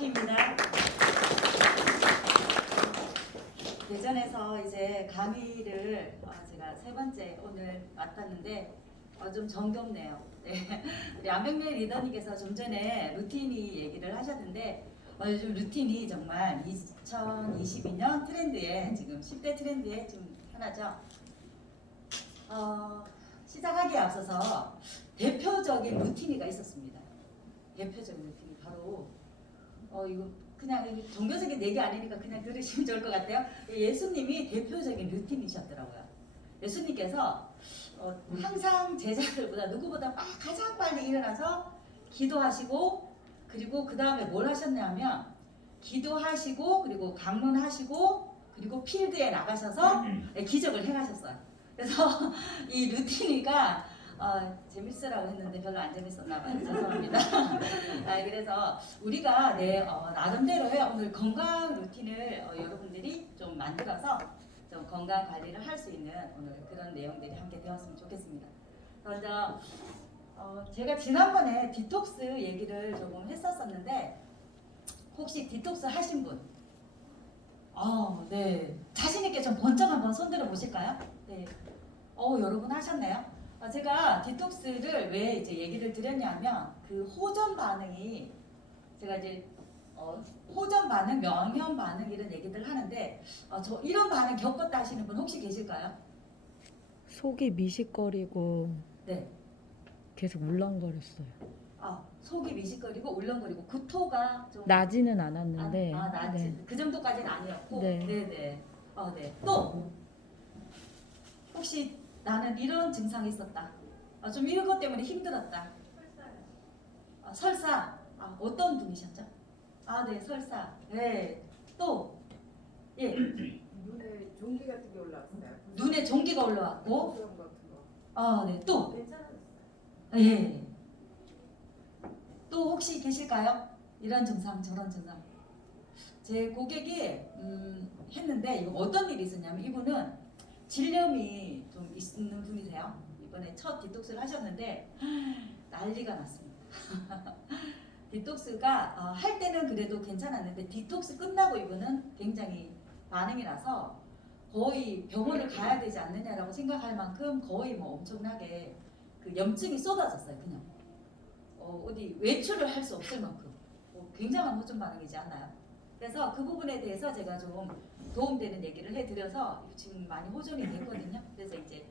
입니다. 대전에서 이제 강의를 제가 세 번째 오늘 맡았는데 좀 정겹네요. 네. 우리 안병래 리더님께서 좀 전에 루틴이 얘기를 하셨는데 요즘 루틴이 정말 2022년 트렌드에 지금 10대 트렌드에 좀 하나죠. 시작하기에 앞서서 대표적인 루틴이가 있었습니다. 대표적인 루틴이 바로 이거 그냥 종교적인 얘기 아니니까 그냥 들으시면 좋을 것 같아요. 예수님이 대표적인 루틴이셨더라고요. 예수님께서 항상 제자들보다 누구보다 가장 빨리 일어나서 기도하시고 그리고 그 다음에 뭘 하셨냐면 기도하시고 그리고 강론하시고 그리고 필드에 나가셔서 기적을 행하셨어요. 그래서 이 루틴이가 재밌으라고 했는데 별로 안 재밌었나 봐요. 죄송합니다. 그래서 우리가 나름대로의 오늘 건강 루틴을 여러분들이 좀 만들어서 좀 건강 관리를 할 수 있는 오늘 그런 내용들이 함께 되었으면 좋겠습니다. 먼저 제가 지난번에 디톡스 얘기를 조금 했었었는데 혹시 디톡스 하신 분? 네. 자신 있게 좀 번쩍 한번 손들어 보실까요? 네. 여러분 하셨네요. 제가 디톡스를 왜 이제 얘기를 드렸냐면 그 호전 반응이 제가 이제 호전 반응, 명현 반응 이런 얘기들 하는데 저 이런 반응 겪었다 하시는 분 혹시 계실까요? 속이 미식거리고 네. 계속 울렁거렸어요. 속이 미식거리고 울렁거리고 구토가 좀 나지는 않았는데 나지. 네. 그 정도까지는 아니었고 네. 네. 또 혹시 나는 이런 증상이 있었다. 좀 이것 때문에 힘들었다. 설사. 어떤 분이셨죠? 네, 설사. 네. 또 예. 눈에 종기 같은 게 올라왔어요. 눈에 종기가 올라왔고. 그런 같은 거. 네. 또 괜찮았어요. 예. 또 혹시 계실까요? 이런 증상, 저런 증상. 제 고객이 했는데 이거 어떤 일이 있었냐면 이분은 질염이 좀 있는 분이세요. 이번에 첫 디톡스를 하셨는데 난리가 났습니다. 디톡스가 할 때는 그래도 괜찮았는데 디톡스 끝나고 이분은 굉장히 반응이 나서 거의 병원을 가야 되지 않느냐라고 생각할 만큼 거의 뭐 엄청나게 그 염증이 쏟아졌어요. 그냥 어디 외출을 할 수 없을 만큼 굉장한 호전 반응이지 않나요? 그래서 그 부분에 대해서 제가 좀 도움되는 얘기를 해드려서 지금 많이 호전이 됐거든요. 그래서 이제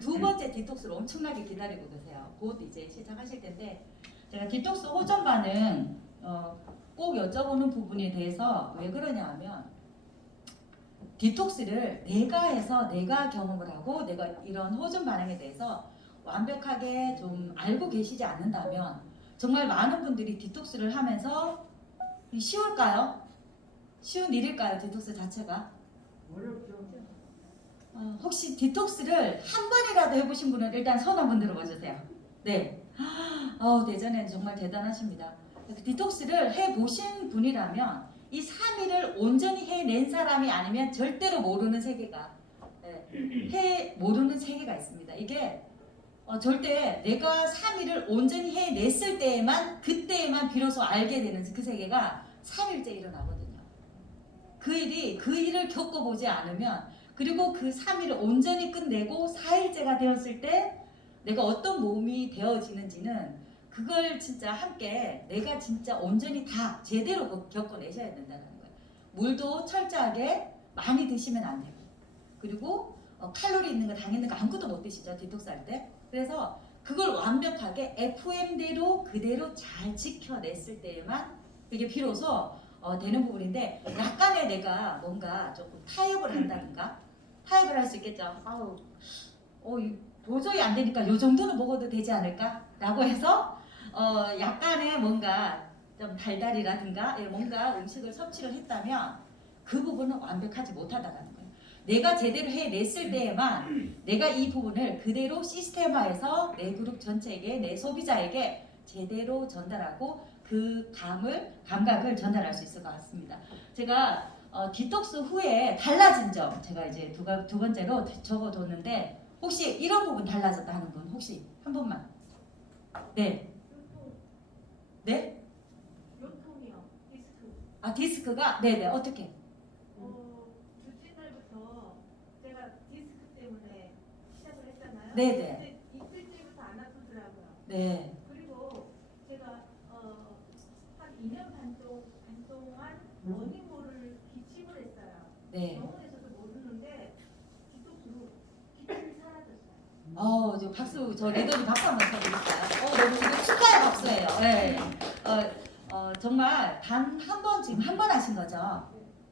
두 번째 디톡스를 엄청나게 기다리고 계세요. 곧 이제 시작하실 텐데 제가 디톡스 호전 반응 꼭 여쭤보는 부분에 대해서 왜 그러냐 하면 디톡스를 내가 해서 내가 경험을 하고 내가 이런 호전 반응에 대해서 완벽하게 좀 알고 계시지 않는다면 정말 많은 분들이 디톡스를 하면서 쉬울까요? 쉬운 일일까요? 디톡스 자체가? 어렵죠. 혹시 디톡스를 한 번이라도 해보신 분은 일단 손 한번 들어봐주세요. 네. 대전에는 정말 대단하십니다. 디톡스를 해보신 분이라면 이 3일을 온전히 해낸 사람이 아니면 절대로 모르는 세계가 모르는 세계가 있습니다. 이게 절대 내가 3일을 온전히 해냈을 때에만 그때에만 비로소 알게 되는 그 세계가 3일째 일어나거든요. 그 일을 겪어보지 않으면 그리고 그 3일을 온전히 끝내고 4일째가 되었을 때 내가 어떤 몸이 되어지는지는 그걸 진짜 함께 내가 진짜 온전히 다 제대로 겪어내셔야 된다는 거예요. 물도 철저하게 많이 드시면 안 되고 그리고 칼로리 있는 거 당 있는 거 아무것도 못 드시죠. 디톡스 할 때. 그래서 그걸 완벽하게 FM대로 그대로 잘 지켜냈을 때에만 그게 비로소 되는 부분인데 약간의 내가 뭔가 조금 타협을 한다든가 타협을 할 수 있겠죠. 도저히 안 되니까 요 정도는 먹어도 되지 않을까? 라고 해서 약간의 뭔가 좀 달달이라든가 뭔가 음식을 섭취를 했다면 그 부분은 완벽하지 못하다라는 거예요. 내가 제대로 해냈을 때에만 내가 이 부분을 그대로 시스템화해서 내 그룹 전체에게 내 소비자에게 제대로 전달하고 그 감각을 전달할 수 있을 것 같습니다. 제가 디톡스 후에 달라진 점 제가 이제 두 번째로 적어뒀는데 혹시 이런 부분 달라졌다 하는 분 혹시 한 번만. 네. 네? 요통이요. 디스크. 아 디스크가 네네 어떻게? 둘째 날부터 제가 디스크 때문에 시작을 했잖아요. 네네. 근데 이틀째부터 안 아프더라고요. 네. 그리고 제가 한 2년 반 동안 러닝볼을 기침을 했어요. 네. 병원에서도 모르는데 디톡스로 기침이 사라졌어요. 저 박수 저 레더니 박수 한번 쳐드릴까요? 너무 이거 축하의 박수예요. 네. 정말 단 한 번 지금 한 번 하신 거죠?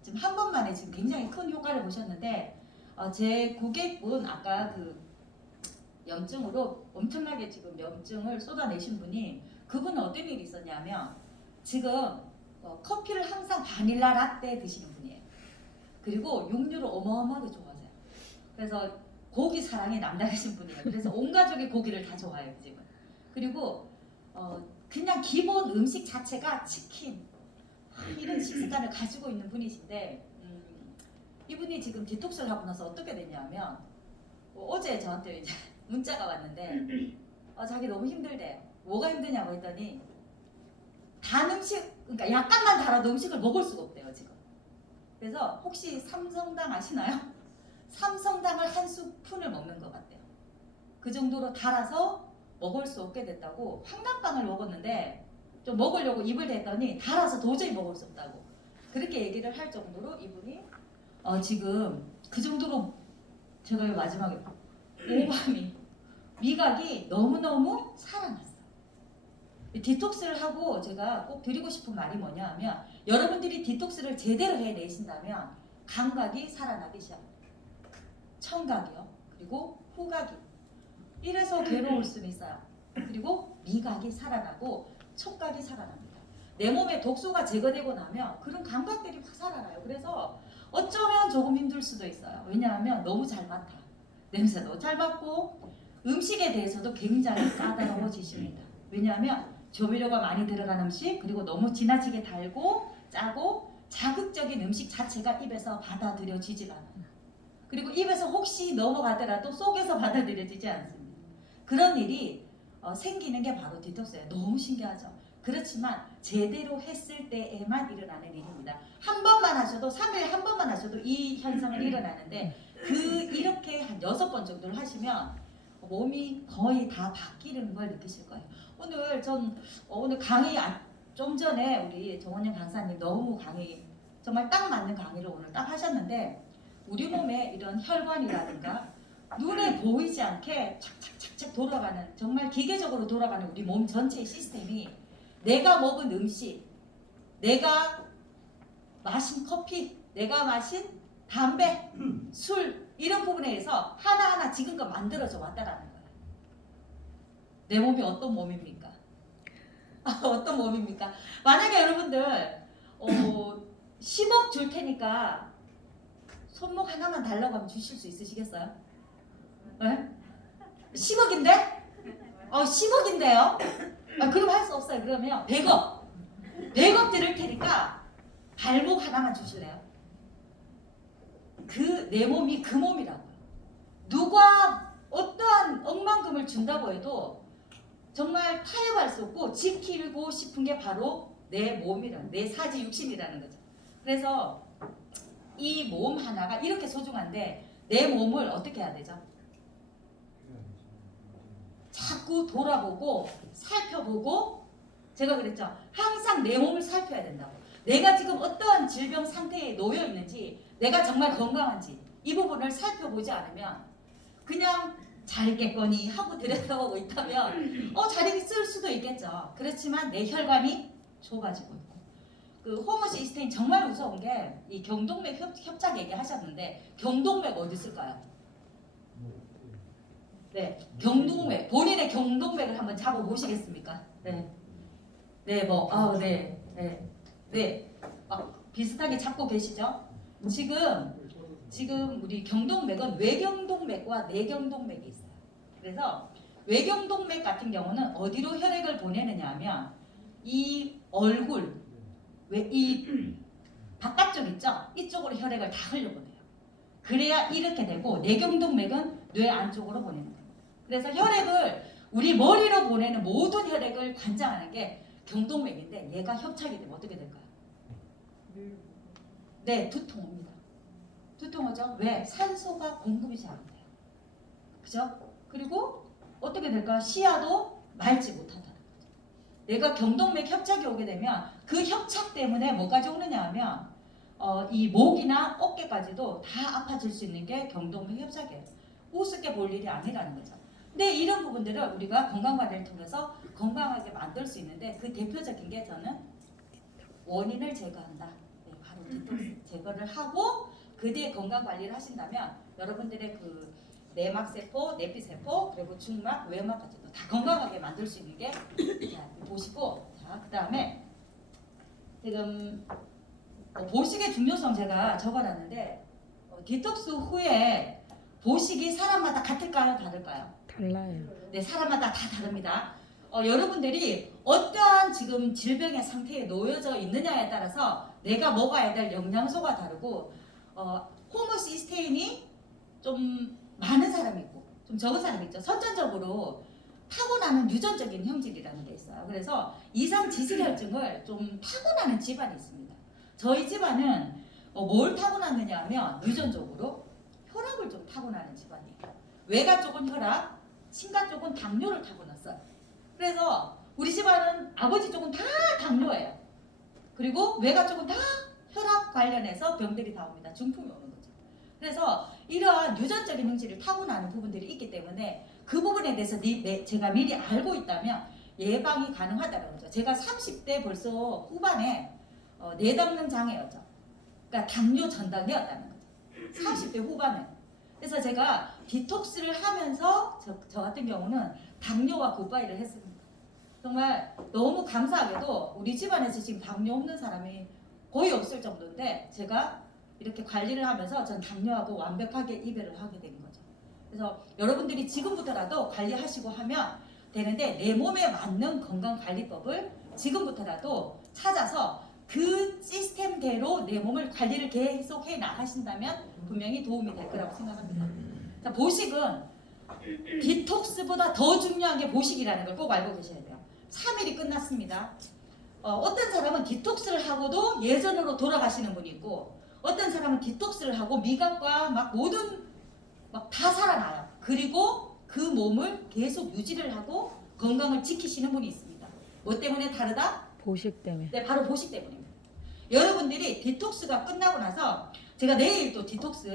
지금 한 번만에 지금 굉장히 큰 효과를 보셨는데 제 고객분 아까 그 염증으로 엄청나게 지금 염증을 쏟아내신 분이 그분은 어떤 일이 있었냐면 지금 커피를 항상 바닐라 라떼 드시는 분이에요. 그리고 육류를 어마어마하게 좋아하세요. 그래서 고기 사랑이 남다르신 분이에요. 그래서 온 가족이 고기를 다 좋아해요 지금. 그리고 그냥 기본 음식 자체가 치킨 이런 식습관을 가지고 있는 분이신데 이분이 지금 디톡스를 하고 나서 어떻게 됐냐면 어제 저한테 이제 문자가 왔는데 자기 너무 힘들대요. 뭐가 힘드냐고 했더니 단 음식 그러니까 약간만 달아도 음식을 먹을 수가 없대요 지금. 그래서 혹시 삼성당 아시나요? 삼성당을 한 스푼을 먹는 것 같대요. 그 정도로 달아서 먹을 수 없게 됐다고. 황당빵을 먹었는데 좀 먹으려고 입을 댔더니 달아서 도저히 먹을 수 없다고 그렇게 얘기를 할 정도로 이분이 지금 그 정도로 제가 마지막에 오감이 미각이 너무너무 살아났어요. 디톡스를 하고 제가 꼭 드리고 싶은 말이 뭐냐 하면 여러분들이 디톡스를 제대로 해내신다면 감각이 살아나기 시작합니다. 청각이요. 그리고 후각이. 이래서 괴로울 수는 있어요. 그리고 미각이 살아나고 촉각이 살아납니다. 내 몸에 독소가 제거되고 나면 그런 감각들이 확 살아나요. 그래서 어쩌면 조금 힘들 수도 있어요. 왜냐하면 너무 잘 맡아. 냄새도 잘 맡고 음식에 대해서도 굉장히 까다로워지십니다. 왜냐하면 조미료가 많이 들어간 음식 그리고 너무 지나치게 달고 짜고 자극적인 음식 자체가 입에서 받아들여지질 않아요. 그리고 입에서 혹시 넘어가더라도 속에서 받아들여지지 않습니다. 그런 일이 생기는 게 바로 디톡스예요. 너무 신기하죠? 그렇지만 제대로 했을 때에만 일어나는 일입니다. 한 번만 하셔도 3일에 한 번만 하셔도 이 현상은 일어나는데 이렇게 한 6번 정도를 하시면 몸이 거의 다 바뀌는 걸 느끼실 거예요. 오늘 강의 좀 전에 우리 정원영 강사님 너무 강의 정말 딱 맞는 강의를 오늘 딱 하셨는데 우리 몸에 이런 혈관이라든가 눈에 보이지 않게 착착착착 돌아가는 정말 기계적으로 돌아가는 우리 몸 전체의 시스템이 내가 먹은 음식, 내가 마신 커피, 내가 마신 담배, 술 이런 부분에 의해서 하나하나 지금껏 만들어져 왔다라는 거예요. 내 몸이 어떤 몸입니까? 어떤 몸입니까? 만약에 여러분들 10억 줄 테니까 손목 하나만 달라고 하면 주실 수 있으시겠어요? 네? 10억인데? 10억인데요? 그럼 할 수 없어요. 그러면 100억 드릴 테니까 발목 하나만 주실래요? 내 몸이 그 몸이라고요. 누가 어떠한 억만금을 준다고 해도 정말 타협할 수 없고 지키고 싶은 게 바로 내 몸이라는 내 사지 육신이라는 거죠. 그래서 이 몸 하나가 이렇게 소중한데 내 몸을 어떻게 해야 되죠? 자꾸 돌아보고 살펴보고 제가 그랬죠. 항상 내 몸을 살펴야 된다고. 내가 지금 어떠한 질병 상태에 놓여 있는지 내가 정말 건강한지 이 부분을 살펴보지 않으면 그냥 잘 있겠거니 하고 들여다보고 있다면 잘 있을 수도 있겠죠. 그렇지만 내 혈관이 좁아지고 있고 그 호모시스테인 정말 무서운 게 이 경동맥 협착 얘기하셨는데 경동맥 어디 있을까요? 네, 경동맥 본인의 경동맥을 한번 잡아 보시겠습니까? 비슷하게 잡고 계시죠? 지금 우리 경동맥은 외경동맥과 내경동맥이 있어요. 그래서 외경동맥 같은 경우는 어디로 혈액을 보내느냐 하면 이 얼굴, 이 바깥쪽 있죠? 이쪽으로 혈액을 다 흘려보내요. 그래야 이렇게 되고 내경동맥은 뇌 안쪽으로 보내는 거예요. 그래서 혈액을 우리 머리로 보내는 모든 혈액을 관장하는 게 경동맥인데 얘가 협착이 되면 어떻게 될까요? 네, 두통 옵니다. 두통 오죠? 왜? 산소가 공급이 잘 안 돼요. 그죠? 그리고 어떻게 될까? 시야도 맑지 못한다는 거죠. 내가 경동맥 협착이 오게 되면 그 협착 때문에 뭐까지 오느냐 하면 이 목이나 어깨까지도 다 아파질 수 있는 게 경동맥 협착이에요. 우습게 볼 일이 아니라는 거죠. 근데 이런 부분들을 우리가 건강관리를 통해서 건강하게 만들 수 있는데 그 대표적인 게 저는 원인을 제거한다. 네, 바로 디톡스 제거를 하고 그 뒤에 건강관리를 하신다면 여러분들의 그 내막세포, 내피세포, 그리고 중막, 외막까지도 다 건강하게 만들 수 있는 게 자, 보시고 자, 그 다음에 지금 보식의 중요성 제가 적어놨는데 디톡스 후에 보식이 사람마다 같을까요? 다를까요? 달라요. 네, 사람마다 다 다릅니다. 여러분들이 어떠한 지금 질병의 상태에 놓여져 있느냐에 따라서 내가 먹어야 될 영양소가 다르고 호모시스테인이 좀 많은 사람이 있고 좀 적은 사람이 있죠. 선천적으로 타고나는 유전적인 형질이라는 게 있어요. 그래서 이상 지질혈증을 좀 타고나는 집안이 있습니다. 저희 집안은 뭘 타고났느냐 하면 유전적으로 혈압을 좀 타고나는 집안이에요. 외가 쪽은 혈압, 친가 쪽은 당뇨를 타고났어요. 그래서 우리 집안은 아버지 쪽은 다 당뇨예요. 그리고 외가 쪽은 다 혈압 관련해서 병들이 다 옵니다. 중풍이 오는 거죠. 그래서 이러한 유전적인 형질을 타고나는 부분들이 있기 때문에 그 부분에 대해서 제가 미리 알고 있다면 예방이 가능하다는 거죠. 제가 30대 벌써 후반에 뇌당뇨 장애였죠. 그러니까 당뇨 전당이었다는 거죠. 40대 후반에. 그래서 제가 디톡스를 하면서 저 같은 경우는 당뇨와 굿바이를 했습니다. 정말 너무 감사하게도 우리 집안에서 지금 당뇨 없는 사람이 거의 없을 정도인데 제가 이렇게 관리를 하면서 전 당뇨하고 완벽하게 이별을 하게 된 거죠. 그래서 여러분들이 지금부터라도 관리하시고 하면 되는데 내 몸에 맞는 건강관리법을 지금부터라도 찾아서 그 시스템대로 내 몸을 관리를 계속해 나가신다면 분명히 도움이 될 거라고 생각합니다. 자, 보식은 디톡스보다 더 중요한 게 보식이라는 걸 꼭 알고 계셔야 돼요. 3일이 끝났습니다. 어떤 사람은 디톡스를 하고도 예전으로 돌아가시는 분이 있고 어떤 사람은 디톡스를 하고 미각과 막 모든 막 다 살아나요. 그리고 그 몸을 계속 유지를 하고 건강을 지키시는 분이 있습니다. 뭐 때문에 다르다? 보식 때문에. 네, 바로 보식 때문입니다. 여러분들이 디톡스가 끝나고 나서 제가 내일 또 디톡스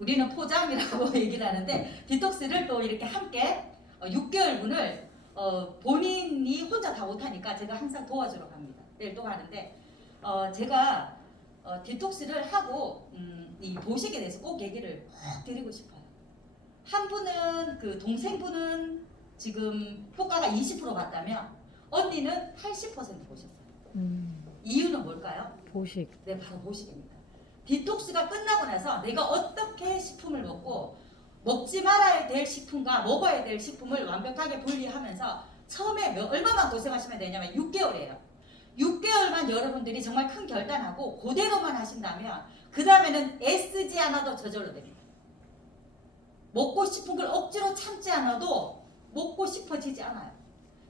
우리는 포장이라고 얘기를 하는데 디톡스를 또 이렇게 함께 6개월분을 본인이 혼자 다 못하니까 제가 항상 도와주러 갑니다. 내일 또 가는데 제가 디톡스를 하고 이 보식에 대해서 꼭 얘기를 꼭 드리고 싶어요. 한 분은 그 동생분은 지금 효과가 20% 봤다면 언니는 80% 보셨어요. 이유는 뭘까요? 보식. 네, 바로 보식입니다. 디톡스가 끝나고 나서 내가 어떻게 식품을 먹고 먹지 말아야 될 식품과 먹어야 될 식품을 완벽하게 분리하면서 처음에 얼마만 고생하시면 되냐면 6개월이에요. 6개월만 여러분들이 정말 큰 결단하고 그대로만 하신다면 그 다음에는 애쓰지 않아도 저절로 됩니다. 먹고 싶은 걸 억지로 참지 않아도 먹고 싶어지지 않아요.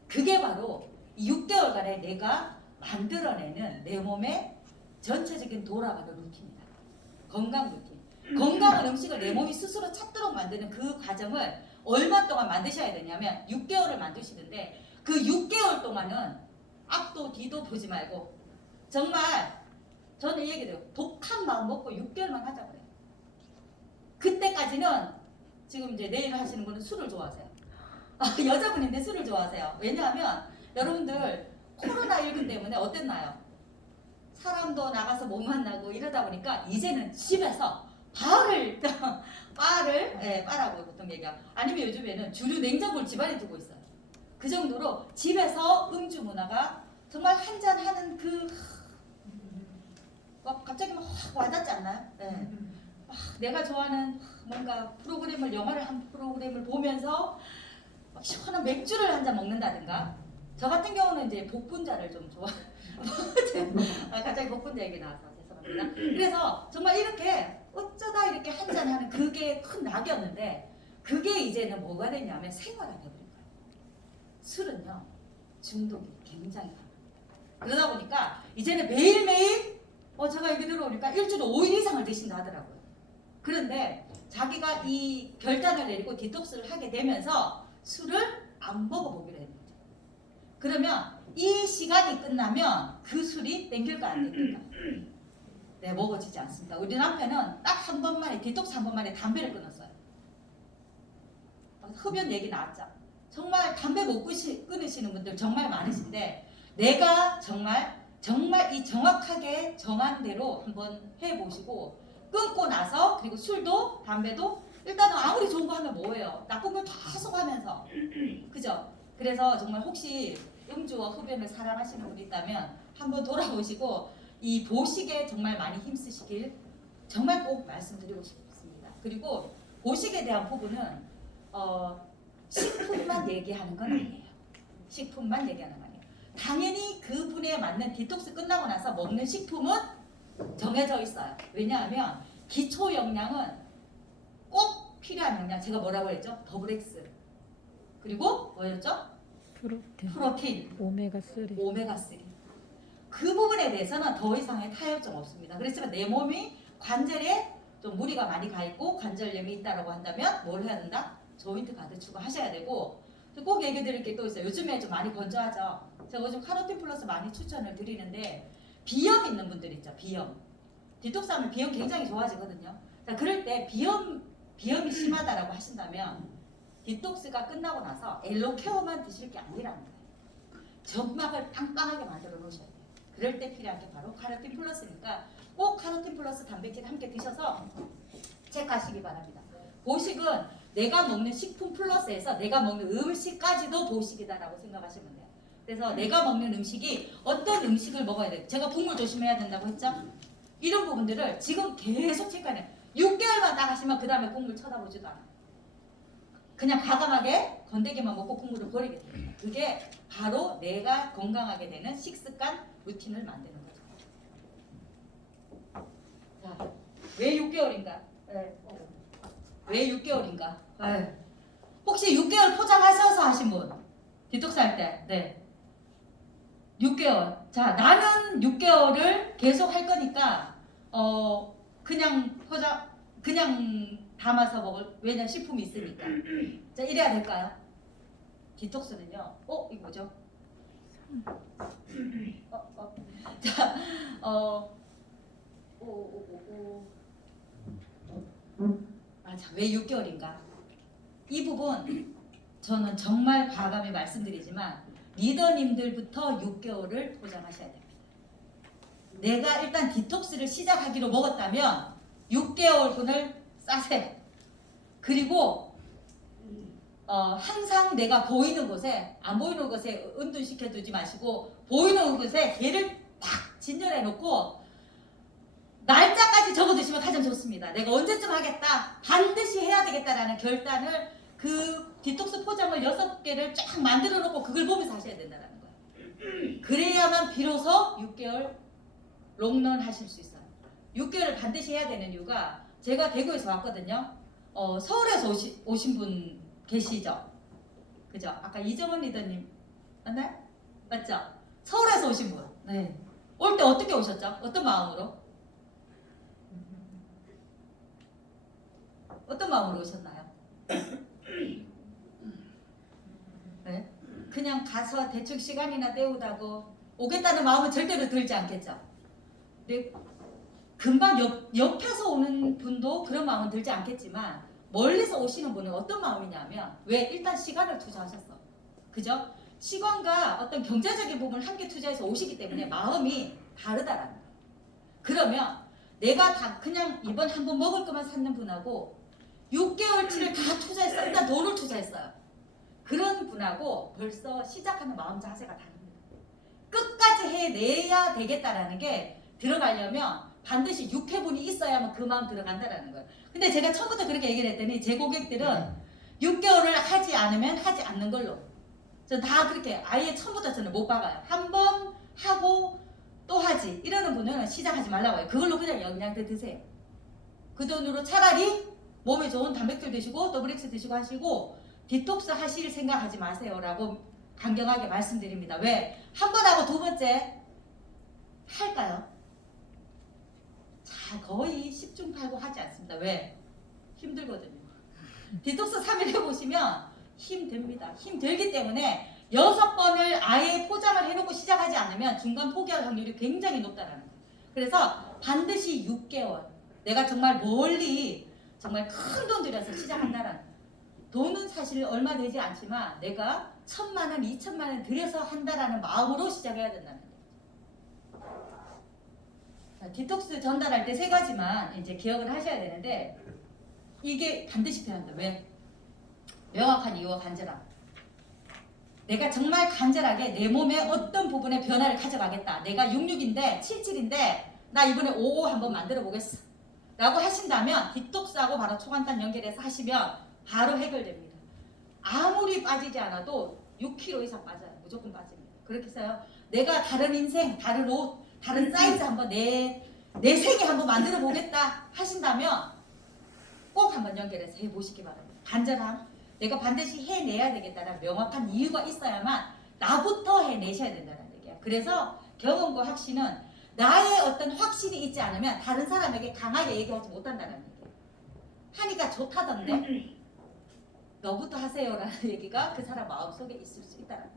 그게 바로 6개월간의 내가 만들어내는 내 몸의 전체적인 돌아가는 루틴입니다. 건강 루틴. 건강한 음식을 내 몸이 스스로 찾도록 만드는 그 과정을 얼마 동안 만드셔야 되냐면 6개월을 만드시는데 그 6개월 동안은 앞도 뒤도 보지 말고 정말 저는 얘기해요. 독한 마음 먹고 6개월만 하자 그래요. 그때까지는 지금 이제 내일 하시는 분은 술을 좋아하세요. 여자분인데 술을 좋아하세요. 왜냐하면 여러분들 코로나19 때문에 어땠나요? 사람도 나가서 못 만나고 이러다 보니까 이제는 집에서 바라고 보통 얘기해요. 아니면 요즘에는 주류 냉장고를 집안에 두고 있어요. 그 정도로 집에서 음주 문화가 정말 한잔 하는 갑자기 막 확 와닿지 않나요? 네. 막 내가 좋아하는 뭔가 영화를 한 프로그램을 보면서 막 시원한 맥주를 한 잔 먹는다든가. 저 같은 경우는 이제 복분자를 좀 갑자기 복분자 얘기 나와서 죄송합니다. 그래서 정말 이렇게 어쩌다 이렇게 한잔 하는 그게 큰 낙이었는데 그게 이제는 뭐가 되냐면 생활화 되버린 거예요. 술은요 중독이 굉장히 강합니다. 그러다 보니까 이제는 매일매일 제가 얘기 들어보니까 일주일에 5일 이상을 드신다 하더라고요. 그런데 자기가 이 결단을 내리고 디톡스를 하게 되면서 술을 안 먹어보기로 했는 거죠. 그러면 이 시간이 끝나면 그 술이 땡길까 안 땡길까? 네, 먹어지지 않습니다. 우리 남편은 딱 한 번만에 디톡스 한 번만에 담배를 끊었어요. 흡연 얘기 나왔죠. 정말 담배 못 끊으시는 분들 정말 많으신데 내가 정말 이 정확하게 정한 대로 한번 해보시고 끊고 나서 그리고 술도 담배도 일단은 아무리 좋은 거 하면 뭐예요? 나쁜 걸 계속 하면서 그죠? 그래서 정말 혹시 음주와 흡연을 사랑하시는 분이 있다면 한번 돌아보시고 이 보식에 정말 많이 힘쓰시길 정말 꼭 말씀드리고 싶습니다. 그리고 보식에 대한 부분은 식품만 얘기하는 건 아니에요. 식품만 얘기하는 건 아니에요. 당연히 그분에 맞는 디톡스 끝나고 나서 먹는 식품은 정해져 있어요. 왜냐하면 기초 영양은 꼭 필요한 영양. 제가 뭐라고 했죠? 더블 X. 그리고 뭐였죠? 프로틴. 오메가3. 오메가3. 그 부분에 대해서는 더 이상의 타협점 없습니다. 그렇지만 내 몸이 관절에 좀 무리가 많이 가 있고 관절염이 있다라고 한다면 뭘 해야 된다? 조인트 가드 추가하셔야 되고 꼭 얘기 드릴 게 또 있어요. 요즘에 좀 많이 건조하죠. 제가 요즘 카로틴 플러스 많이 추천을 드리는데 비염 있는 분들 있죠. 비염. 디톡스 하면 비염 굉장히 좋아지거든요. 자, 그럴 때 비염이 심하다라고 하신다면 디톡스가 끝나고 나서 엘로케어만 드실 게 아니라는 거예요. 점막을 빵빵하게 만들어 놓으셔야 돼요. 그럴 때 필요한 게 바로 카로틴 플러스니까 꼭 카로틴 플러스 단백질 함께 드셔서 체크하시기 바랍니다. 보식은 내가 먹는 식품 플러스에서 내가 먹는 음식까지도 보식이다라고 생각하시면 돼요. 그래서 내가 먹는 음식이 어떤 음식을 먹어야 돼요. 제가 국물 조심해야 된다고 했죠? 이런 부분들을 지금 계속 체크하네요. 6개월만 딱 하시면 그 다음에 국물 쳐다보지도 않아요. 그냥 과감하게 건더기만 먹고 국물을 버리게 됩니다. 그게 바로 내가 건강하게 되는 식습관 루틴을 만드는 거죠. 자, 왜 6개월인가? 네. 왜 6개월인가? 네. 혹시 6개월 포장하셔서 하신 분? 디톡스 할 때. 네. 6개월. 자, 나는 6개월을 계속 할 거니까 그냥 담아서 먹을, 왜냐 식품이 있으니까. 자, 이래야 될까요? 디톡스는요. 이거 뭐죠? 자, 자, 왜 6개월인가? 이 부분 저는 정말 과감히 말씀드리지만 리더님들부터 6개월을 포장하셔야 됩니다. 내가 일단 디톡스를 시작하기로 먹었다면 6개월분을 싸세요. 그리고 항상 내가 보이는 곳에 안 보이는 곳에 은둔시켜 두지 마시고 보이는 곳에 걔를 팍 진열해 놓고 날짜까지 적어두시면 가장 좋습니다. 내가 언제쯤 하겠다, 반드시 해야 되겠다라는 결단을 그 디톡스 포장을 6개를 쫙 만들어 놓고 그걸 보면서 하셔야 된다는 거예요. 그래야만 비로소 6개월 롱런 하실 수 있어요. 6개월을 반드시 해야 되는 이유가 제가 대구에서 왔거든요. 서울에서 오신 분 계시죠? 그죠? 아까 이정원 리더님 맞나요? 맞죠? 서울에서 오신 분. 네. 올 때 어떻게 오셨죠? 어떤 마음으로? 어떤 마음으로 오셨나요? 네? 그냥 가서 대충 시간이나 때우다고 오겠다는 마음은 절대로 들지 않겠죠? 근데 금방 옆에서 오는 분도 그런 마음은 들지 않겠지만 멀리서 오시는 분은 어떤 마음이냐면 왜? 일단 시간을 투자하셨어. 그죠? 시간과 어떤 경제적인 부분을 함께 투자해서 오시기 때문에 마음이 다르다라는 거예요. 그러면 내가 다 그냥 이번 한 번 먹을 것만 샀는 분하고 6개월치를 다 투자했어요. 일단 돈을 투자했어요. 그런 분하고 벌써 시작하는 마음 자세가 다릅니다. 끝까지 해내야 되겠다라는 게 들어가려면 반드시 6회분이 있어야만 그 마음 들어간다라는 거예요. 근데 제가 처음부터 그렇게 얘기를 했더니 제 고객들은 6개월을 하지 않으면 하지 않는 걸로. 저 다 그렇게 아예 처음부터 저는 못 박아요. 한 번 하고 또 하지. 이러는 분은 시작하지 말라고 해요. 그걸로 그냥 영양제 드세요. 그 돈으로 차라리 몸에 좋은 단백질 드시고 더블X 드시고 하시고 디톡스 하실 생각하지 마세요라고 강경하게 말씀드립니다. 왜? 한 번 하고 두 번째 거의 10중 8구 하지 않습니다. 왜? 힘들거든요. 디톡스 3일 해보시면 힘듭니다. 힘들기 때문에 6번을 아예 포장을 해놓고 시작하지 않으면 중간 포기할 확률이 굉장히 높다는 거예요. 그래서 반드시 6개월 내가 정말 멀리 정말 큰 돈 들여서 시작한다는 돈은 사실 얼마 되지 않지만 내가 1,000만 원, 2,000만 원 들여서 한다라는 마음으로 시작해야 된다는 거예요. 자, 디톡스 전달할 때 3가지만 이제 기억을 하셔야 되는데 이게 반드시 필요합니다. 왜? 명확한 이유와 간절함. 내가 정말 간절하게 내 몸의 어떤 부분에 변화를 가져가겠다. 내가 66인데 77인데 나 이번에 55 한번 만들어 보겠어. 라고 하신다면 디톡스하고 바로 초간단 연결해서 하시면 바로 해결됩니다. 아무리 빠지지 않아도 6kg 이상 빠져요. 무조건 빠집니다. 그렇게 해서요. 내가 다른 인생, 다른 옷, 다른 사이즈 한번 내 생에 한번 만들어 보겠다 하신다면 꼭 한번 연결해서 해보시기 바랍니다. 간절함. 내가 반드시 해내야 되겠다는 명확한 이유가 있어야만 나부터 해내셔야 된다는 얘기예요. 그래서 경험과 확신은 나의 어떤 확신이 있지 않으면 다른 사람에게 강하게 얘기하지 못한다는 얘기예요. 하니까 좋다던데 너부터 하세요라는 얘기가 그 사람 마음속에 있을 수 있다는 거예요.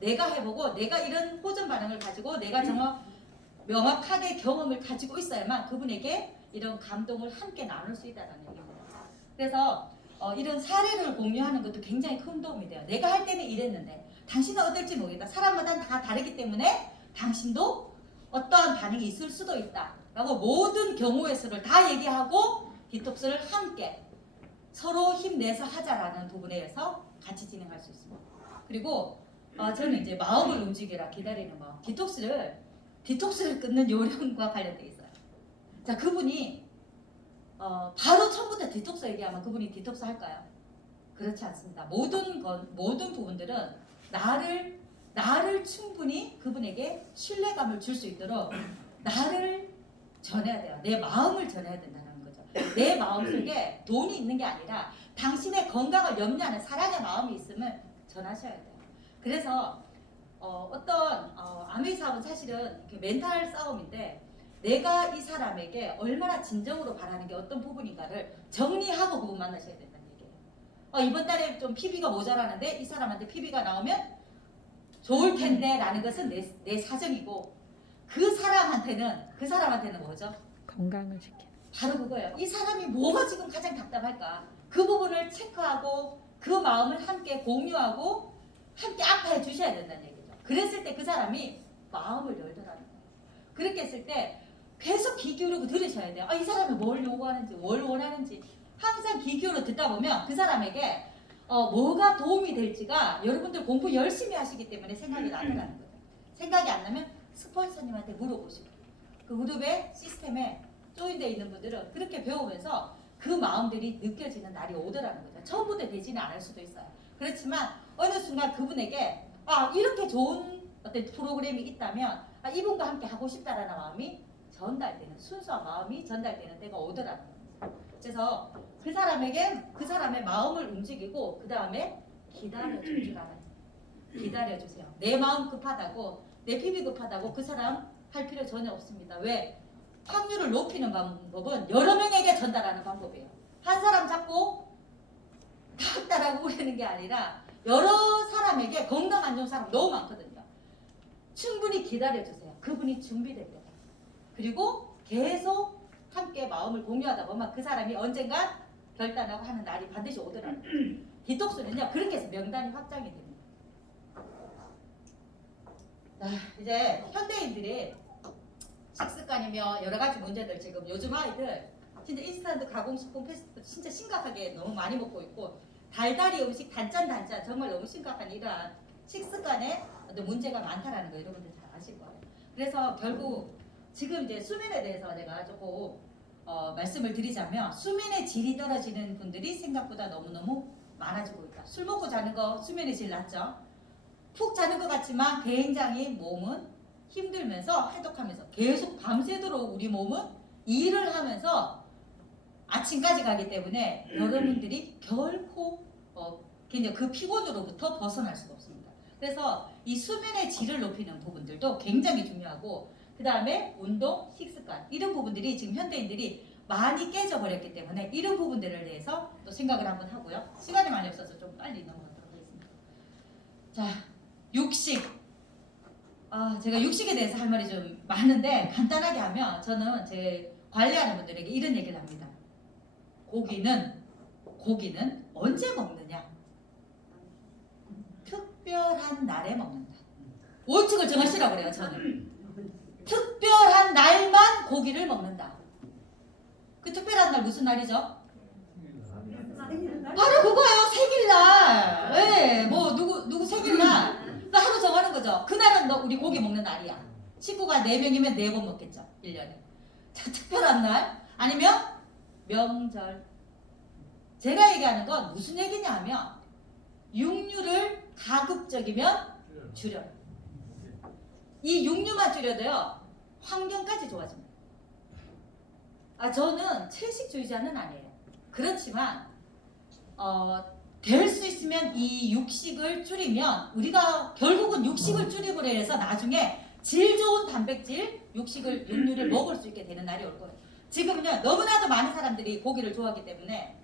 내가 해보고 내가 이런 호전 반응을 가지고 내가 정말 명확하게 경험을 가지고 있어야만 그분에게 이런 감동을 함께 나눌 수 있다는 얘기입니다. 그래서 이런 사례를 공유하는 것도 굉장히 큰 도움이 돼요. 내가 할 때는 이랬는데 당신은 어떨지 모르겠다. 사람마다 다 다르기 때문에 당신도 어떠한 반응이 있을 수도 있다. 라고 모든 경우의 수를 다 얘기하고 디톡스를 함께 서로 힘내서 하자라는 부분에서 같이 진행할 수 있습니다. 그리고 저는 이제 마음을 움직이라 기다리는 마음. 디톡스를 끊는 요령과 관련되어 있어요. 자, 그분이 바로 처음부터 디톡스 얘기하면 그분이 디톡스 할까요? 그렇지 않습니다. 모든 부분들은 나를 충분히 그분에게 신뢰감을 줄 수 있도록 나를 전해야 돼요. 내 마음을 전해야 된다는 거죠. 내 마음속에 돈이 있는 게 아니라 당신의 건강을 염려하는 사랑의 마음이 있으면 전하셔야 돼요. 그래서 어떤 아메이 사업은 사실은 멘탈 싸움인데 내가 이 사람에게 얼마나 진정으로 바라는 게 어떤 부분인가를 정리하고 그분 만나셔야 된다는 얘기예요. 이번 달에 좀 PB가 모자라는데 이 사람한테 PB가 나오면 좋을 텐데 라는 것은 내 사정이고 그 사람한테는 뭐죠? 건강을 지키는. 바로 그거예요. 이 사람이 뭐가 지금 가장 답답할까? 그 부분을 체크하고 그 마음을 함께 공유하고 함께 아파해 주셔야 된다는 얘기죠. 그랬을 때 그 사람이 마음을 열더라는 거예요. 그렇게 했을 때 계속 귀 기울이고 들으셔야 돼요. 이 사람이 뭘 요구하는지, 뭘 원하는지 항상 귀 기울여 듣다 보면 그 사람에게 뭐가 도움이 될지가 여러분들 공부 열심히 하시기 때문에 생각이 나더라는 거예요. 생각이 안 나면 스폰서님한테 물어보시고 그 그룹의 시스템에 조인되어 있는 분들은 그렇게 배우면서 그 마음들이 느껴지는 날이 오더라는 거죠. 처음부터 되지는 않을 수도 있어요. 그렇지만 어느 순간 그분에게 이렇게 좋은 어떤 프로그램이 있다면 이분과 함께 하고 싶다라는 마음이 전달되는 순수한 마음이 전달되는 때가 오더라는 거예요. 그래서 그 사람의 마음을 움직이고 그 다음에 기다려줄 줄 알아요. 기다려주세요. 내 마음 급하다고 내 피부 급하다고 그 사람 할 필요 전혀 없습니다. 왜? 확률을 높이는 방법은 여러 명에게 전달하는 방법이에요. 한 사람 잡고 다 따라고 그러는 게 아니라 여러 사람에게 건강 안 좋은 사람 너무 많거든요. 충분히 기다려주세요. 그분이 준비될 때다. 그리고 계속 함께 마음을 공유하다 보면 그 사람이 언젠가 결단하고 하는 날이 반드시 오더라고요. 디톡스는요 그렇게 해서 명단이 확장이 됩니다. 이제 현대인들이 식습관이며 여러 가지 문제들 지금 요즘 아이들 진짜 인스턴트 가공식품 패스트푸드 진짜 심각하게 너무 많이 먹고 있고 달달이 음식 단짠 정말 너무 심각한 이러한 식습관에 문제가 많다라는 거 여러분들 잘 아실 거예요. 그래서 결국 지금 이제 수면에 대해서 내가 조금 말씀을 드리자면 수면의 질이 떨어지는 분들이 생각보다 너무너무 많아지고 있다. 술 먹고 자는 거 수면의 질 낮죠. 푹 자는 것 같지만 굉장히 몸은 힘들면서 해독하면서 계속 밤새도록 우리 몸은 일을 하면서 아침까지 가기 때문에 여러분들이 결코 그냥 그 피곤으로부터 벗어날 수가 없습니다. 그래서 이 수면의 질을 높이는 부분들도 굉장히 중요하고 그 다음에 운동, 식습관 이런 부분들이 지금 현대인들이 많이 깨져버렸기 때문에 이런 부분들에 대해서 또 생각을 한번 하고요. 시간이 많이 없어서 좀 빨리 넘어가도록 하겠습니다. 자, 육식. 제가 육식에 대해서 할 말이 좀 많은데 간단하게 하면 저는 제 관리하는 분들에게 이런 얘기를 합니다. 고기는 언제 먹느냐? 특별한 날에 먹는다. 원칙을 정하시라고 그래요. 저는 특별한 날만 고기를 먹는다. 그 특별한 날 무슨 날이죠? 바로 그거예요. 생일날. 네, 뭐 누구 생일날. 그 하루 정하는 거죠. 그날은 우리 고기 먹는 날이야. 식구가 4명이면 4번 먹겠죠. 1년에. 자, 특별한 날 아니면 명절. 제가 얘기하는 건 무슨 얘기냐 하면 육류를 가급적이면 줄여. 이 육류만 줄여도요. 환경까지 좋아집니다. 저는 채식주의자는 아니에요. 그렇지만 될 수 있으면 이 육식을 줄이면 우리가 결국은 육식을 줄이고 해서 나중에 질 좋은 단백질 육류를 먹을 수 있게 되는 날이 올 거예요. 지금은요 너무나도 많은 사람들이 고기를 좋아하기 때문에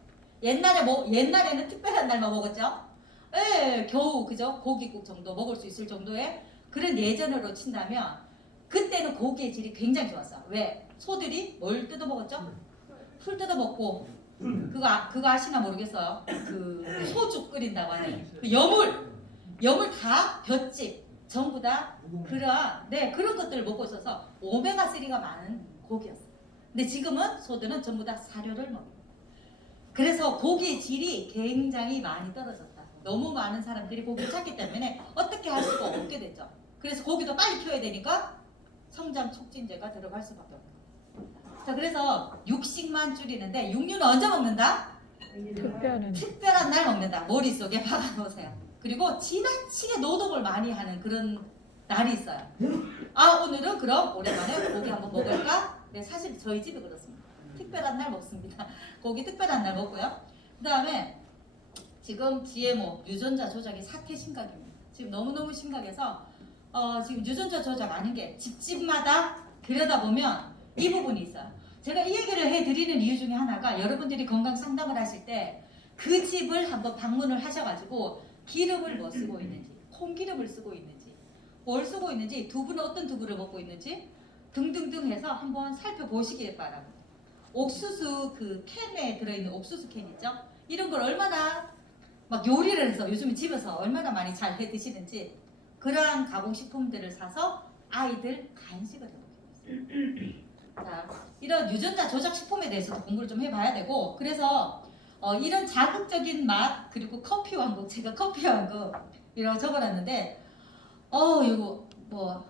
옛날에는 특별한 날만 먹었죠. 예, 겨우 그죠 고기국 정도 먹을 수 있을 정도의 그런 예전으로 친다면 그때는 고기의 질이 굉장히 좋았어. 왜? 소들이 뭘 뜯어 먹었죠? 풀 뜯어 먹고 그거 아시나 모르겠어요. 그 소죽 끓인다고 하는 그 여물 다 볏짚 전부 다 그런 것들을 먹고 있어서 오메가3가 많은 고기였어요. 근데 지금은 소들은 전부 다 사료를 먹어요. 그래서 고기의 질이 굉장히 많이 떨어졌다. 너무 많은 사람들이 고기를 찾기 때문에 어떻게 할 수가 없게 됐죠. 그래서 고기도 빨리 키워야 되니까 성장 촉진제가 들어갈 수밖에 없어요. 자, 그래서 육식만 줄이는데 육류는 언제 먹는다? 특별한 날 먹는다. 머릿속에 박아놓으세요. 그리고 지나치게 노동을 많이 하는 그런 날이 있어요. 오늘은 그럼 오랜만에 고기 한번 먹을까? 네, 사실 저희 집이 그렇습니다. 특별한 날 먹습니다. 고기 특별한 날 먹고요. 그 다음에 지금 GMO 유전자 조작이 사태 심각입니다. 지금 너무너무 심각해서 지금 유전자 조작 아닌 게 집집마다 들여다보면 이 부분이 있어요. 제가 이 얘기를 해드리는 이유 중에 하나가 여러분들이 건강 상담을 하실 때 그 집을 한번 방문을 하셔가지고 기름을 뭐 쓰고 있는지, 콩기름을 쓰고 있는지, 뭘 쓰고 있는지, 두부는 어떤 두부를 먹고 있는지 등등등 해서 한번 살펴보시길 바랍니다. 옥수수 그 캔에 들어있는 옥수수 캔 있죠? 이런 걸 얼마나 막 요리를 해서 요즘에 집에서 얼마나 많이 잘 해 드시는지 그러한 가공식품들을 사서 아이들 간식을 해먹고 있어요. 자, 이런 유전자 조작 식품에 대해서도 공부를 좀 해봐야 되고 그래서 이런 자극적인 맛 그리고 커피 왕국 제가 커피 왕국 이라고 적어놨는데 이거 뭐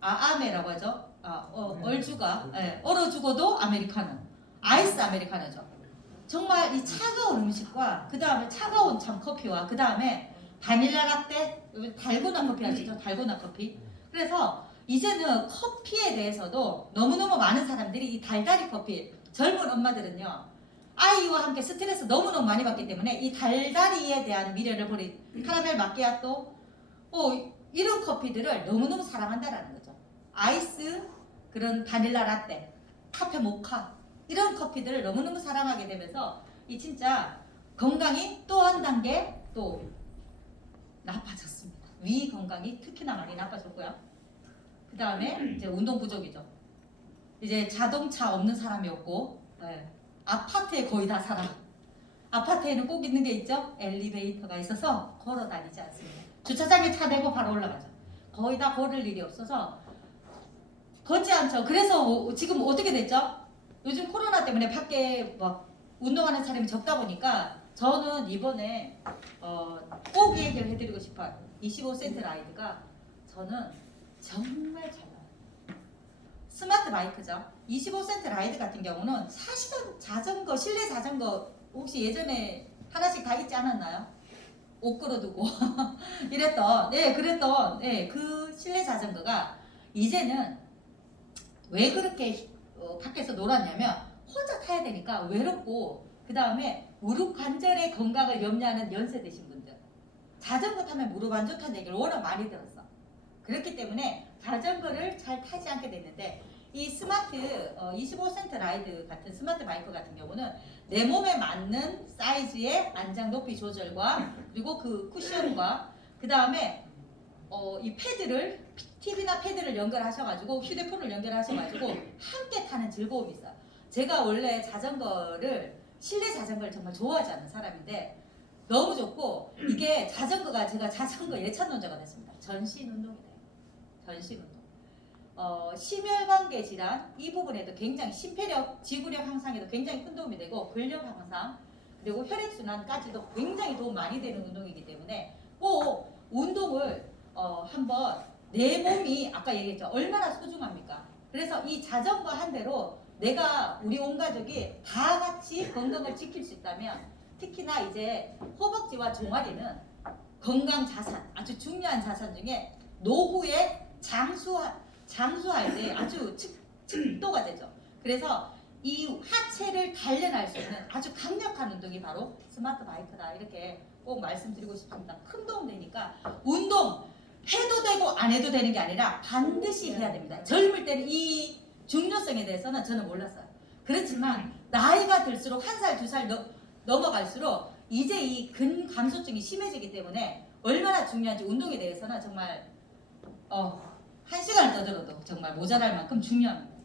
아메라고 하죠. 얼죽아 얼어 죽어도 아메리카노 아이스 아메리카노죠. 정말 이 차가운 음식과 그 다음에 차가운 참 커피와 그 다음에 바닐라 라떼 달고나 커피 아시죠? 달고나 커피. 그래서 이제는 커피에 대해서도 너무너무 많은 사람들이 이 달달이 커피 젊은 엄마들은요 아이와 함께 스트레스 너무너무 많이 받기 때문에 이 달달이에 대한 미련을 버린 카라멜 마키아또 이런 커피들을 너무너무 사랑한다라는 거죠. 아이스 그런 바닐라 라떼 카페 모카 이런 커피들을 너무너무 사랑하게 되면서 이 진짜 건강이 또 한 단계 또 나빠졌습니다. 위 건강이 특히나 많이 나빠졌고요. 그 다음에 이제 운동 부족이죠. 이제 자동차 없는 사람이 없고 아파트에 거의 다 살아. 아파트에는 꼭 있는 게 있죠. 엘리베이터가 있어서 걸어 다니지 않습니다. 주차장에 차 대고 바로 올라가죠. 거의 다 걸을 일이 없어서 걷지 않죠. 그래서 지금 어떻게 됐죠? 요즘 코로나 때문에 밖에 막 운동하는 사람이 적다 보니까 저는 이번에 꼭 얘기를 해드리고 싶어요. 25센트 라이드가 저는 정말 잘 나와요. 스마트 바이크죠. 25센트 라이드 같은 경우는 4시간 자전거, 실내 자전거 혹시 예전에 하나씩 다 있지 않았나요? 옷 걸어두고 그랬던 그 실내 자전거가 이제는 왜 그렇게 밖에서 놀았냐면 혼자 타야 되니까 외롭고 그 다음에 무릎 관절의 건강을 염려하는 연세 드신 분들 자전거 타면 무릎 안 좋다는 얘기를 워낙 많이 들었어. 그렇기 때문에 자전거를 잘 타지 않게 됐는데 이 스마트 25센트 라이드 같은 스마트 바이크 같은 경우는 내 몸에 맞는 사이즈의 안장 높이 조절과 그리고 그 쿠션과 그 다음에 이 패드를 TV나 패드를 연결하셔가지고 휴대폰을 연결하셔가지고 함께 타는 즐거움이 있어요. 제가 원래 실내 자전거를 정말 좋아하지 않는 사람인데 너무 좋고 이게 자전거가 제가 자전거 예찬론자가 됐습니다. 전신 운동이 돼요. 전신 운동. 심혈관계 질환 이 부분에도 굉장히 심폐력, 지구력 향상에도 굉장히 큰 도움이 되고 근력 향상 그리고 혈액 순환까지도 굉장히 도움 많이 되는 운동이기 때문에 꼭 운동을 한번 내 몸이 아까 얘기했죠 얼마나 소중합니까? 그래서 이 자전거 한 대로 내가 우리 온 가족이 다 같이 건강을 지킬 수 있다면 특히나 이제 허벅지와 종아리는 건강 자산 아주 중요한 자산 중에 노후에 장수할 때 아주 척도가 되죠. 그래서 이 하체를 단련할 수 있는 아주 강력한 운동이 바로 스마트 바이크다 이렇게 꼭 말씀드리고 싶습니다. 큰 도움 되니까 운동 해도 되고 안 해도 되는 게 아니라 반드시 해야 됩니다. 젊을 때는 이 중요성에 대해서는 저는 몰랐어요. 그렇지만 나이가 들수록 한 살, 두 살 넘어갈수록 이제 이 근감소증이 심해지기 때문에 얼마나 중요한지 운동에 대해서는 정말 한 시간을 떠들어도 정말 모자랄 만큼 중요합니다.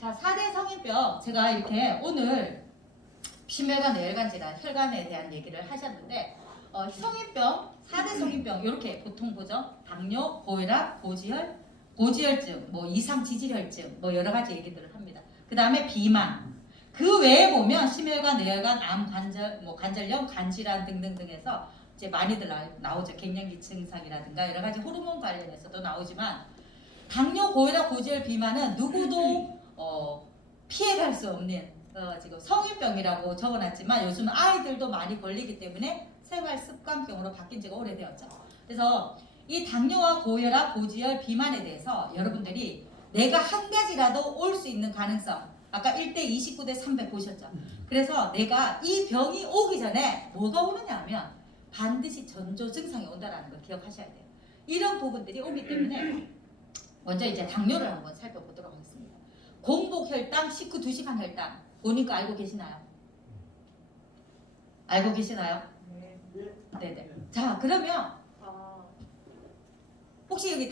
자, 4대 성인병 제가 이렇게 오늘 심혈관 뇌혈관 질환 혈관에 대한 얘기를 하셨는데 성인병 4대 성인병 이렇게 보통 보죠. 당뇨, 고혈압, 고지혈증, 뭐 이상 지질혈증 뭐 여러 가지 얘기들을 합니다. 그 다음에 비만. 그 외에 보면 심혈관, 뇌혈관, 암, 관절염, 간질환 등등등에서 이제 많이들 나오죠. 갱년기 증상이라든가 여러 가지 호르몬 관련해서도 나오지만 당뇨, 고혈압, 고지혈, 비만은 누구도 피해갈 수 없는 지금 성인병이라고 적어놨지만 요즘 아이들도 많이 걸리기 때문에 생활 습관병으로 바뀐 지가 오래되었죠. 그래서 이 당뇨와 고혈압, 고지혈, 비만에 대해서 여러분들이 내가 한 가지라도 올 수 있는 가능성 아까 1대 29대 300 보셨죠. 그래서 내가 이 병이 오기 전에 뭐가 오느냐 하면 반드시 전조 증상이 온다는 걸 기억하셔야 돼요. 이런 부분들이 오기 때문에 먼저 이제 당뇨를 한번 살펴보도록 하겠습니다. 공복 혈당, 식후 2시간 혈당 본인 거 알고 계시나요? 알고 계시나요? 네네. 자 그러면 혹시 여기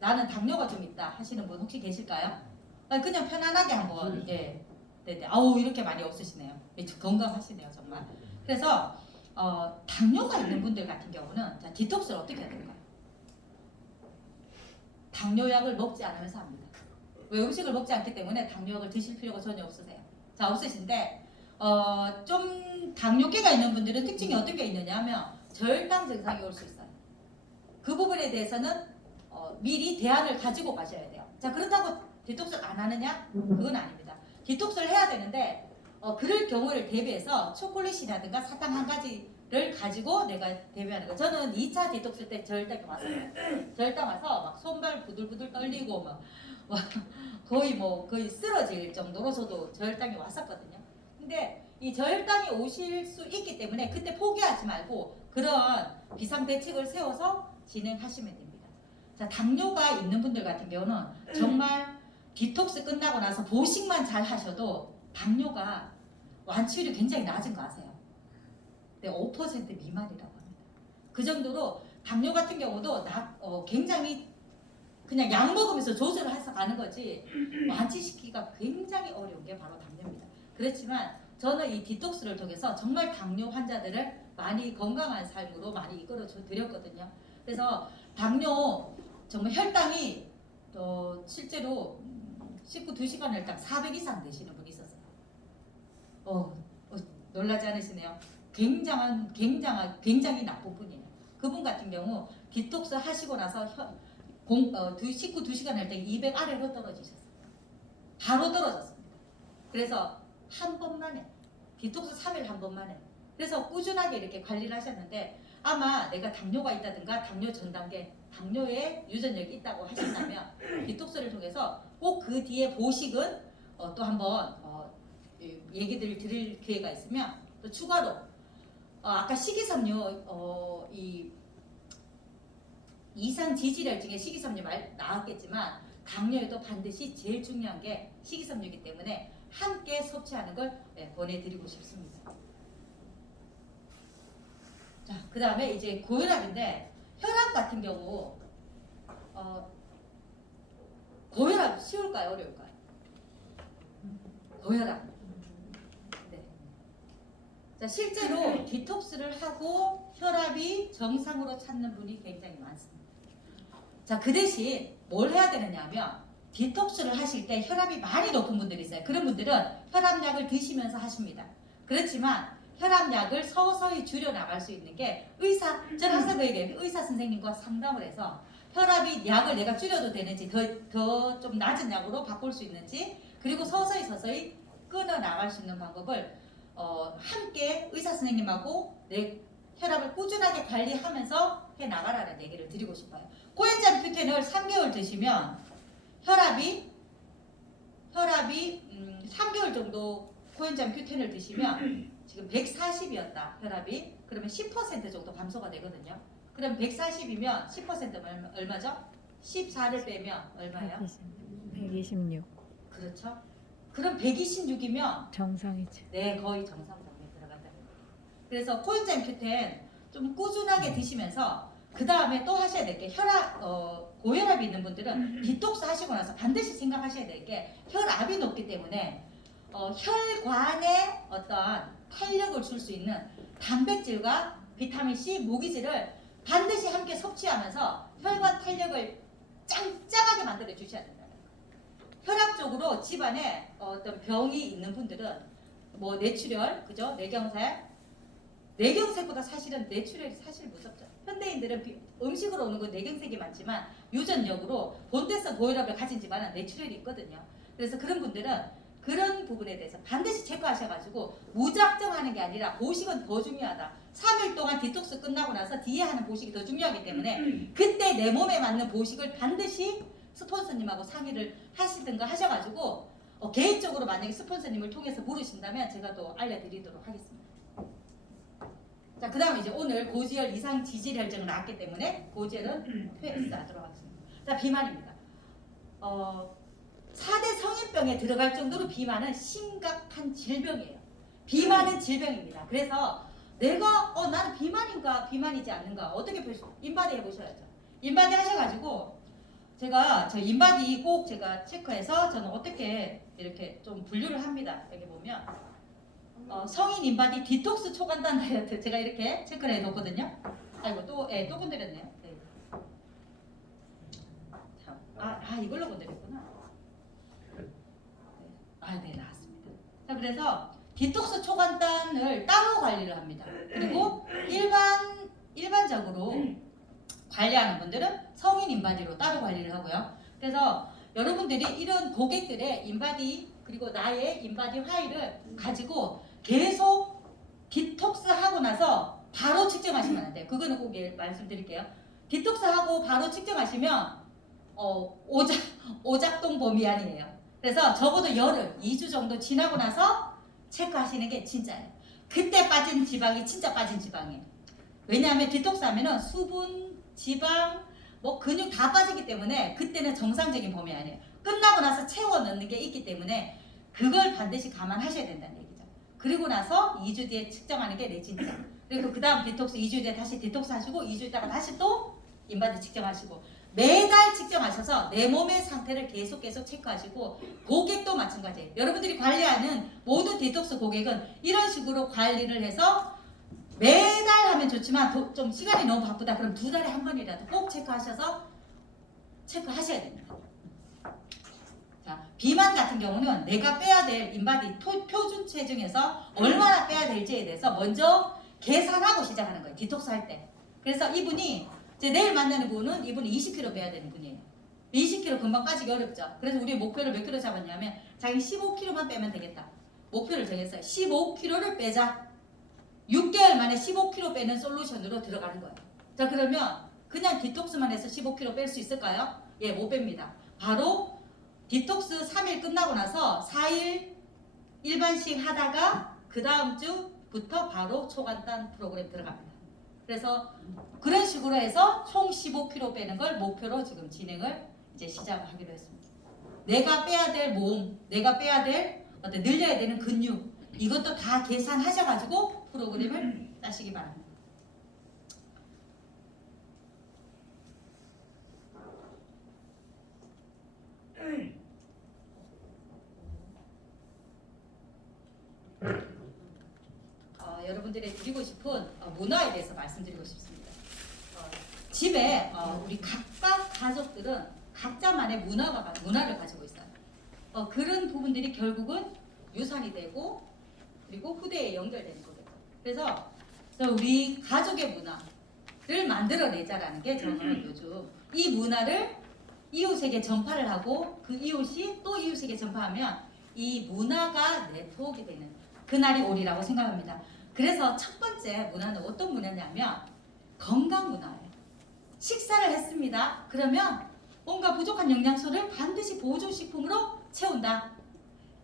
나는 당뇨가 좀 있다 하시는 분 혹시 계실까요? 그냥 편안하게 한번 네네. 아우 이렇게 많이 없으시네요. 건강하시네요 정말. 그래서 당뇨가 있는 분들 같은 경우는 자, 디톡스를 어떻게 해야 될까요? 당뇨약을 먹지 않으면서 합니다. 왜 음식을 먹지 않기 때문에 당뇨약을 드실 필요가 전혀 없으세요. 자 없으신데 좀 당뇨계가 있는 분들은 특징이 어떤 게 있느냐 하면 저혈당 증상이 올 수 있어요. 그 부분에 대해서는 미리 대안을 가지고 가셔야 돼요. 자 그렇다고 디톡스를 안 하느냐? 그건 아닙니다. 디톡스를 해야 되는데 그럴 경우를 대비해서 초콜릿이라든가 사탕 한 가지를 가지고 내가 대비하는 거. 저는 2차 디톡스 때 저혈당이 왔어요. 저혈당 와서 막 손발 부들부들 떨리고 막 거의 쓰러질 정도로 저도 저혈당이 왔었거든요. 근데 이 저혈당이 오실 수 있기 때문에 그때 포기하지 말고 그런 비상 대책을 세워서 진행하시면 됩니다. 자, 당뇨가 있는 분들 같은 경우는 정말 디톡스 끝나고 나서 보식만 잘 하셔도 당뇨가 완치율이 굉장히 낮은 거 아세요? 네, 5% 미만이라고 합니다. 그 정도로 당뇨 같은 경우도 굉장히 그냥 약 먹으면서 조절을 해서 가는 거지 완치시키기가 굉장히 어려운 게 바로 당뇨입니다. 그렇지만 저는 이 디톡스를 통해서 정말 당뇨 환자들을 많이 건강한 삶으로 많이 이끌어 드렸거든요. 그래서 당뇨 정말 혈당이 실제로 식후 2시간 혈당 400 이상 되시는 분이 있었어요. 놀라지 않으시네요. 굉장히 나쁜 분이에요. 그분 같은 경우 디톡스 하시고 나서 식후 2시간 혈당이 200 아래로 떨어지셨어요. 바로 떨어졌습니다. 그래서 한 번만에 디톡스 3일 한 번만에 그래서 꾸준하게 이렇게 관리를 하셨는데 아마 내가 당뇨가 있다든가 당뇨 전 단계 당뇨에 유전력이 있다고 하신다면 디톡스를 통해서 꼭 그 뒤에 보식은 또 한번 얘기를 드릴 기회가 있으면 또 추가로 아까 식이섬유 이상 지질혈증에 식이섬유 나왔겠지만 당뇨에도 반드시 제일 중요한 게 식이섬유이기 때문에 함께 섭취하는 걸 권해드리고 싶습니다. 자, 그 다음에 이제 고혈압인데 혈압 같은 경우 고혈압 쉬울까요? 어려울까요? 고혈압. 네. 자, 실제로 디톡스를 하고 혈압이 정상으로 찾는 분이 굉장히 많습니다. 자, 그 대신 뭘 해야 되느냐 하면 디톡스를 하실 때 혈압이 많이 높은 분들이 있어요. 그런 분들은 혈압약을 드시면서 하십니다. 그렇지만 혈압약을 서서히 줄여나갈 수 있는 게 저는 항상 그 얘기해요. 의사 선생님과 상담을 해서 혈압이 약을 내가 줄여도 되는지 더 좀 낮은 약으로 바꿀 수 있는지 그리고 서서히 끊어 나갈 수 있는 방법을 함께 의사 선생님하고 내 혈압을 꾸준하게 관리하면서 해 나가라는 얘기를 드리고 싶어요. 코엔자임 Q10을 3개월 드시면 혈압이 3개월 정도 코엔자임 Q10을 드시면 지금 140이었다 혈압이 그러면 10% 정도 감소가 되거든요. 그럼 140이면 10%면 얼마죠? 14를 빼면 얼마예요? 126. 그렇죠. 그럼 126이면 정상이지. 네, 거의 정상 단계에 들어간다는 거예요. 그래서 코엔자임 Q10 좀 꾸준하게 드시면서 그 다음에 또 하셔야 될 게 고혈압이 있는 분들은 디톡스 하시고 나서 반드시 생각하셔야 될 게 혈압이 높기 때문에 혈관에 어떤 탄력을 줄 수 있는 단백질과 비타민 C, 무기질을 반드시 함께 섭취하면서 혈관 탄력을 짱짱하게 만들어 주셔야 된다. 혈압적으로 집안에 어떤 병이 있는 분들은 뭐 뇌출혈, 그죠? 뇌경색보다 사실은 뇌출혈이 사실 무섭죠. 현대인들은 음식으로 오는 건 뇌경색이 많지만 유전력으로 본대성 고혈압을 가진 집안은 뇌출혈이 있거든요. 그래서 그런 분들은 그런 부분에 대해서 반드시 체크하셔가지고 무작정 하는 게 아니라 보식은 더 중요하다. 3일 동안 디톡스 끝나고 나서 뒤에 하는 보식이 더 중요하기 때문에 그때 내 몸에 맞는 보식을 반드시 스폰서님하고 상의를 하시든가 하셔가지고 계획적으로 만약에 스폰서님을 통해서 물으신다면 제가 또 알려드리도록 하겠습니다. 자, 그 다음에 이제 오늘 고지혈 이상 지질혈증을 나왔기 때문에 고지혈은 패스하도록 하겠습니다. 자, 비만입니다. 4대 성인병에 들어갈 정도로 비만은 심각한 질병이에요. 비만은 질병입니다. 그래서 내가 나는 비만인가 비만이지 않는가 어떻게 인바디 해보셔야죠. 인바디 하셔가지고 제가 저 인바디 꼭 제가 체크해서 저는 어떻게 이렇게 좀 분류를 합니다. 여기 보면 성인 인바디 디톡스 초간단 다이어트 제가 이렇게 체크를 해뒀거든요. 아이고 또 건드렸네요. 네. 참, 이걸로 건드렸구나. 네, 나왔습니다. 자, 그래서 디톡스 초간단을 따로 관리를 합니다. 그리고 일반적으로 관리하는 분들은 성인 인바디로 따로 관리를 하고요. 그래서 여러분들이 이런 고객들의 인바디 그리고 나의 인바디 파일을 가지고 계속 디톡스 하고 나서 바로 측정하시면 안 돼요. 그거는 꼭 말씀드릴게요. 디톡스 하고 바로 측정하시면 오작동 범위 아니에요. 그래서 적어도 열흘, 2주 정도 지나고 나서 체크하시는 게 진짜예요. 그때 빠진 지방이 진짜 빠진 지방이에요. 왜냐하면 디톡스 하면은 수분, 지방, 근육 다 빠지기 때문에 그때는 정상적인 범위 아니에요. 끝나고 나서 채워 넣는 게 있기 때문에 그걸 반드시 감안하셔야 된다는 얘기죠. 그리고 나서 2주 뒤에 측정하는 게 내 진짜. 그리고 그 다음 디톡스 2주 뒤에 다시 디톡스 하시고 2주 있다가 다시 또 인바디 측정하시고 매달 측정하셔서 내 몸의 상태를 계속 체크하시고 고객도 마찬가지예요. 여러분들이 관리하는 모든 디톡스 고객은 이런 식으로 관리를 해서 매달 하면 좋지만 좀 시간이 너무 바쁘다 그럼 2달에 한 번이라도 꼭 체크하셔야 됩니다. 자, 비만 같은 경우는 내가 빼야 될 인바디 표준 체중에서 얼마나 빼야 될지에 대해서 먼저 계산하고 시작하는 거예요. 디톡스 할 때. 그래서 이분이 내일 만나는 분은 이분이 20kg 빼야 되는 분이에요. 20kg 금방 빠지기 어렵죠. 그래서 우리 목표를 몇 킬로 잡았냐면 자기 15kg만 빼면 되겠다. 목표를 정했어요. 15kg를 빼자. 6개월 만에 15kg 빼는 솔루션으로 들어가는 거예요. 자, 그러면 그냥 디톡스만 해서 15kg 뺄 수 있을까요? 예, 못 뺍니다. 바로 디톡스 3일 끝나고 나서 4일 일반식 하다가 그 다음 주부터 바로 초간단 프로그램 들어갑니다. 그래서 그런 식으로 해서 총 15kg 빼는 걸 목표로 지금 진행을 이제 시작하기로 했습니다. 내가 빼야 될 몸, 내가 빼야 될 어떤 늘려야 되는 근육 이것도 다 계산하셔가지고 프로그램을 짜시기 바랍니다. 여러분들이 드리고 싶은 문화에 대해서 말씀드리고 싶습니다. 집에 우리 각각 가족들은 각자만의 문화를 가지고 있어요. 그런 부분들이 결국은 유산이 되고 그리고 후대에 연결되는 거겠죠. 그래서 우리 가족의 문화를 만들어내자라는 게 저는 요즘 이 문화를 이웃에게 전파를 하고 그 이웃이 또 이웃에게 전파하면 이 문화가 네트워크가 되는 그날이 오리라고 생각합니다. 그래서 첫 번째 문화는 어떤 문화냐면 건강 문화예요. 식사를 했습니다. 그러면 뭔가 부족한 영양소를 반드시 보조식품으로 채운다.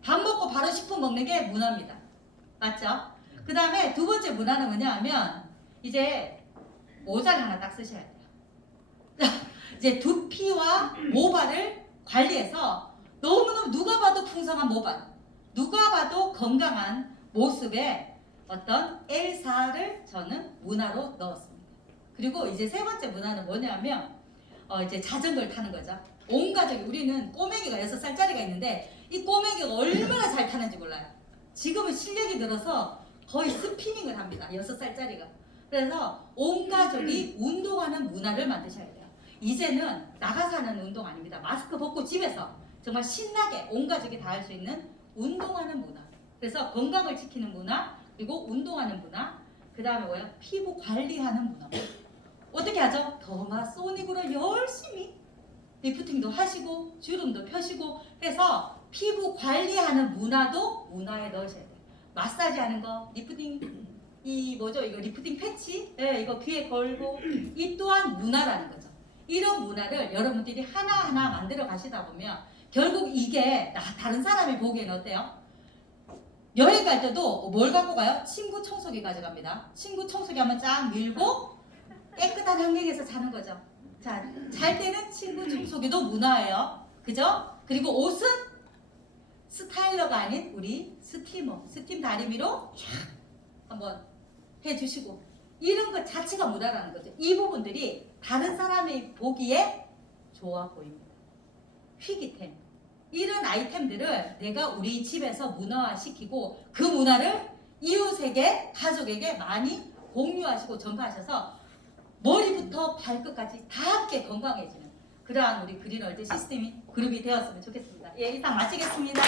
밥 먹고 바로 식품 먹는 게 문화입니다. 맞죠? 그 다음에 두 번째 문화는 뭐냐 하면 이제 모자를 하나 딱 쓰셔야 돼요. 이제 두피와 모발을 관리해서 너무너무 누가 봐도 풍성한 모발, 누가 봐도 건강한 모습에 어떤 엘사를 저는 문화로 넣었습니다. 그리고 이제 세 번째 문화는 뭐냐면 이제 자전거를 타는 거죠. 온 가족이 우리는 꼬맹이가 6살짜리가 있는데 이 꼬맹이가 얼마나 잘 타는지 몰라요. 지금은 실력이 늘어서 거의 스피닝을 합니다. 6살짜리가. 그래서 온 가족이 운동하는 문화를 만드셔야 돼요. 이제는 나가서 하는 운동 아닙니다. 마스크 벗고 집에서 정말 신나게 온 가족이 다 할 수 있는 운동하는 문화. 그래서 건강을 지키는 문화, 그리고 운동하는 문화, 그 다음에 뭐예요? 피부 관리하는 문화. 어떻게 하죠? 더마소닉으로 열심히 리프팅도 하시고 주름도 펴시고 해서 피부 관리하는 문화도 문화에 넣으셔야 돼요. 마사지 하는 거, 리프팅 이거 리프팅 패치, 이거 귀에 걸고 이 또한 문화라는 거죠. 이런 문화를 여러분들이 하나하나 만들어 가시다 보면 결국 이게 다른 사람이 보기에는 어때요? 여행 갈 때도 뭘 갖고 가요? 침구 청소기 가져갑니다. 침구 청소기 한번 쫙 밀고 깨끗한 환경에서 자는 거죠. 자, 잘 때는 침구 청소기도 문화예요. 그죠? 그리고 옷은 스타일러가 아닌 우리 스팀 다리미로 쫙 한번 해주시고 이런 것 자체가 문화라는 거죠. 이 부분들이 다른 사람이 보기에 좋아 보입니다. 희귀템 이런 아이템들을 내가 우리 집에서 문화화시키고 그 문화를 이웃에게 가족에게 많이 공유하시고 전파하셔서 머리부터 발끝까지 다 함께 건강해지는 그러한 우리 그린월드 시스템이 그룹이 되었으면 좋겠습니다. 예, 이상 마치겠습니다.